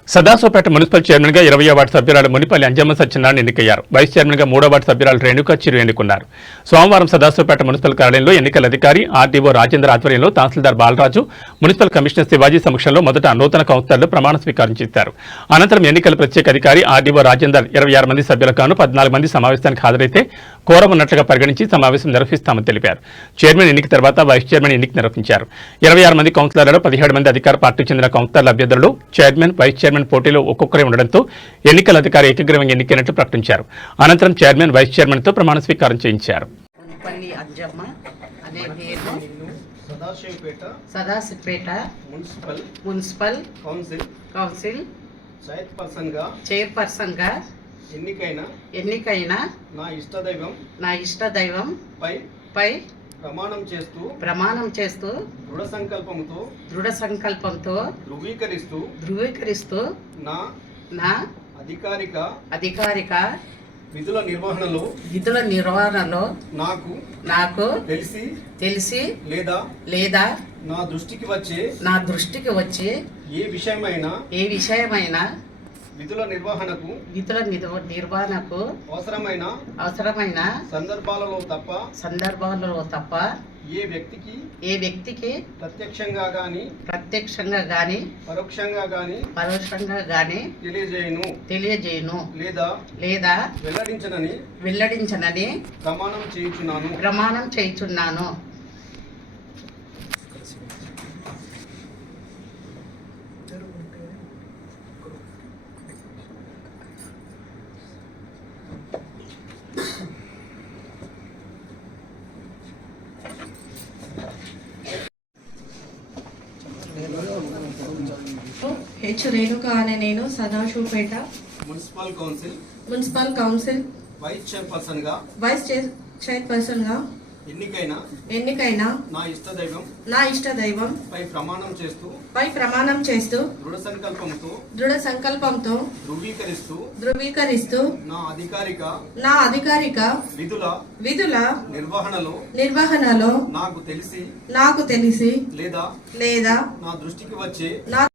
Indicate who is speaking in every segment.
Speaker 1: Sadasivpet municipal chairman గా 20వ ward సభ్యురాలు మునిపల్లి అంజమ్మ సత్యనారాయణ ఎన్నికయ్యారు. వైస్ చైర్మన్ గా 3వ వార్డు సభ్యురాలు రేణుకా చిరు ఎన్నుకున్నారు. సోమవారం సదాశివపేట మున్సిపల్ కార్యాలయంలో ఎన్నికల అధికారి ఆర్డీఓ రాజేంద్ర ఆధ్వర్యంలో తహసీల్దార్ బాలరాజు, మున్సిపల్ కమిషనర్ శివాజీ సమక్షంలో మొదట నూతన కౌన్సిలర్లు ప్రమాణ స్వీకారం చేశారు. అనంతరం ఎన్నికల ప్రత్యేక అధికారి ఆర్డీఓ రాజేందర్ 26 మంది సభ్యులకు గాను 14 మంది సమావేశానికి హాజరైతే కోరం ఉన్నట్లుగా పరిగణించి సమావేశం నిర్వహిస్తామని తెలిపారు. చైర్మన్ ఎన్నిక తర్వాత వైస్ చైర్మన్ ఎన్నిక నిర్వహించారు. 26 మంది కౌన్సిలర్లలో 17 మంది అధికార పార్టీకి చెందిన కౌన్సిలర్ల అభ్యర్థులు చైర్మన్, వైస్ చైర్మన్ పోటీలో ఒక్కొక్కరే ఉండడంతో ఎన్నికల అధికారి ఏకగ్రీవంగా ఎన్నికైనట్లు ప్రకటించారు. అనంతరం చైర్మన్, వైస్ చైర్మన్ తో ప్రమాణ స్వీకారం చేయించారు.
Speaker 2: సదాశివపేట మున్సిపల్ కౌన్సిల్ చైర్పర్సన్ గా ఎన్నికైన నా ఇష్టదైవం పై ప్రమాణం చేస్తూ దృఢ సంకల్పంతో ధృవీకరిస్తూ నా అధికారిక విధుల నిర్వహణలో నాకు తెలిసి లేదా నా దృష్టికి వచ్చే ఏ విషయమైనా విధుల నిర్వహణకు అవసరమైన సందర్భాలలో తప్ప ఏ వ్యక్తికి ప్రత్యక్షంగా గాని పరోక్షంగా గాని తెలియజేయను లేదా వెల్లడించనని ప్రమాణం చేయుచున్నాను.
Speaker 3: హెచ్ రేణుకా అనే నేను Sadashivpet municipal council vice chairperson గా ఎన్నికైన నా ఇష్టదైవం పై ప్రమాణం చేస్తూ దృఢ సంకల్పంతో ధృవీకరిస్తూ నా అధికారిక విధుల నిర్వహణలో నాకు తెలిసి లేదా
Speaker 2: నా దృష్టికి వచ్చే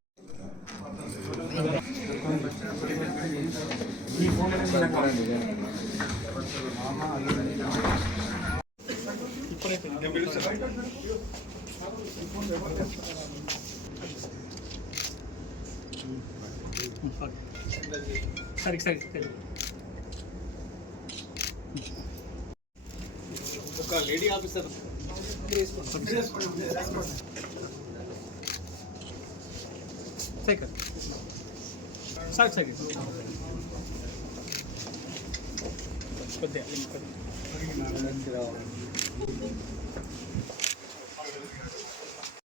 Speaker 2: ఒక లేడీ ఆఫీసర్ కొద్దిగా